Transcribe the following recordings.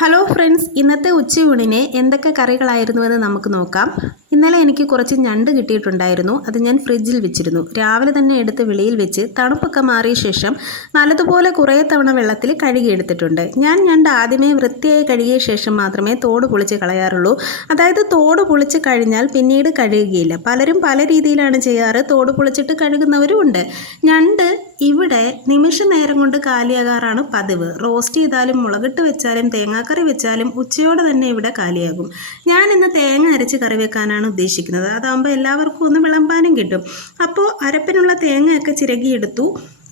Hello friends, ഇന്നത്തെ ഉച്ചയൂണിന് എന്തൊക്കെ കറികളായിരുന്നുവെന്ന് നമുക്ക് നോക്കാം. ഇന്നലെ എനിക്ക് കുറച്ച് ഞണ്ട് കിട്ടിയിട്ടുണ്ടായിരുന്നു. അത് ഞാൻ ഫ്രിഡ്ജിൽ വെച്ചിരുന്നു. രാവിലെ തന്നെ എടുത്ത് വെളിയിൽ വെച്ച് തണുപ്പൊക്കെ മാറിയ ശേഷം നല്ലതുപോലെ കുറേ തവണ വെള്ളത്തിൽ കഴുകിയെടുത്തിട്ടുണ്ട്. ഞാൻ ഞണ്ട് ആദ്യമേ വൃത്തിയായി കഴുകിയ ശേഷം മാത്രമേ തോട് പൊളിച്ച് കളയാറുള്ളൂ. അതായത് തോട് പൊളിച്ച് കഴിഞ്ഞാൽ പിന്നീട് കഴുകുകയില്ല. പലരും പല രീതിയിലാണ് ചെയ്യാറ്. തോട് പൊളിച്ചിട്ട് കഴുകുന്നവരും ഉണ്ട്. ഞണ്ട് ഇവിടെ നിമിഷ നേരം കൊണ്ട് കാലിയാകാറാണ് പതിവ്. റോസ്റ്റ് ചെയ്താലും മുളകിട്ട് വെച്ചാലും തേങ്ങാക്കറി വെച്ചാലും ഉച്ചയോടെ തന്നെ ഇവിടെ കാലിയാകും. ഞാൻ ഇന്ന് തേങ്ങ അരച്ച് കറി വെക്കാനാണ് ഉദ്ദേശിക്കുന്നത്. അതാകുമ്പോൾ എല്ലാവർക്കും ഒന്ന് വിളമ്പാനും കിട്ടും. അപ്പോൾ അരപ്പിനുള്ള തേങ്ങയൊക്കെ ചിരകിയെടുത്തു.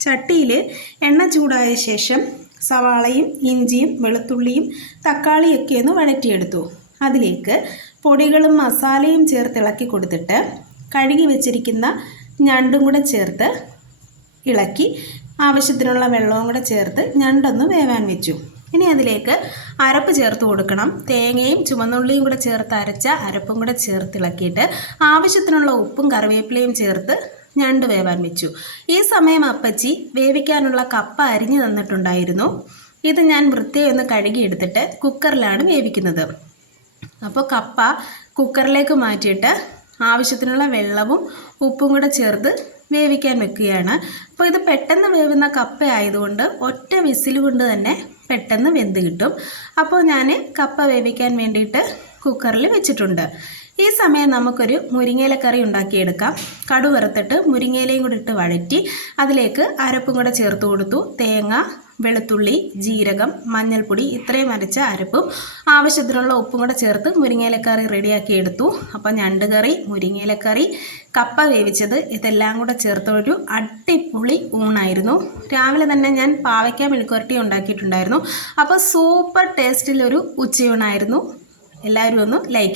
ചട്ടിയിൽ എണ്ണ ചൂടായ ശേഷം സവാളയും ഇഞ്ചിയും വെളുത്തുള്ളിയും തക്കാളിയൊക്കെ ഒന്ന് വഴറ്റിയെടുത്തു. അതിലേക്ക് പൊടികളും മസാലയും ചേർത്ത് ഇളക്കി കൊടുത്തിട്ട് കഴുകി വെച്ചിരിക്കുന്ന ഞണ്ടും കൂടെ ചേർത്ത് ഇളക്കി ആവശ്യത്തിനുള്ള വെള്ളവും കൂടെ ചേർത്ത് ഞണ്ടൊന്ന് വേവാൻ വെച്ചു. ഇനി അതിലേക്ക് അരപ്പ് ചേർത്ത് കൊടുക്കണം. തേങ്ങയും ചുവന്നുള്ളിയും കൂടെ ചേർത്ത് അരച്ച അരപ്പും കൂടെ ചേർത്ത് ഇളക്കിയിട്ട് ആവശ്യത്തിനുള്ള ഉപ്പും കറിവേപ്പിലയും ചേർത്ത് ഞണ്ട് വേവാൻ വെച്ചു. ഈ സമയം അപ്പച്ചി വേവിക്കാനുള്ള കപ്പ അരിഞ്ഞു തന്നിട്ടുണ്ടായിരുന്നു. ഇത് ഞാൻ വൃത്തിയായി ഒന്ന് കഴുകിയെടുത്തിട്ട് കുക്കറിലാണ് വേവിക്കുന്നത്. അപ്പോൾ കപ്പ കുക്കറിലേക്ക് മാറ്റിയിട്ട് ആവശ്യത്തിനുള്ള വെള്ളവും ഉപ്പും കൂടെ ചേർത്ത് വേവിക്കാൻ വെക്കുകയാണ്. അപ്പോൾ ഇത് പെട്ടെന്ന് വേവുന്ന കപ്പ ആയതുകൊണ്ട് ഒറ്റ വിസിൽ കൊണ്ട് തന്നെ പെട്ടെന്ന് വെന്ത് കിട്ടും. അപ്പോൾ ഞാൻ കപ്പ വേവിക്കാൻ വേണ്ടിയിട്ട് കുക്കറിൽ വെച്ചിട്ടുണ്ട്. ഈ സമയം നമുക്കൊരു മുരിങ്ങയിലക്കറി ഉണ്ടാക്കിയെടുക്കാം. കടുക് വറുത്തിട്ട് മുരിങ്ങയിലയും കൂടി ഇട്ട് വഴറ്റി അതിലേക്ക് അരപ്പും കൂടെ ചേർത്ത് കൊടുത്തു. തേങ്ങ, വെളുത്തുള്ളി, ജീരകം, മഞ്ഞൾപ്പൊടി ഇത്രയും അരച്ച അരപ്പും ആവശ്യത്തിനുള്ള ഉപ്പും കൂടെ ചേർത്ത് മുരിങ്ങയിലക്കറി റെഡിയാക്കി എടുത്തു. അപ്പോൾ ഞണ്ട് കറി, മുരിങ്ങയിലക്കറി, കപ്പ വേവിച്ചത് ഇതെല്ലാം കൂടെ ചേർത്തൊരു അടിപൊളി ഊണായിരുന്നു. രാവിലെ തന്നെ ഞാൻ പാവയ്ക്ക മെഴുക്കുവരട്ടി ഉണ്ടാക്കിയിട്ടുണ്ടായിരുന്നു. അപ്പോൾ സൂപ്പർ ടേസ്റ്റിലൊരു ഉച്ചയൂണായിരുന്നു. എല്ലാവരും ഒന്ന് ലൈക്ക്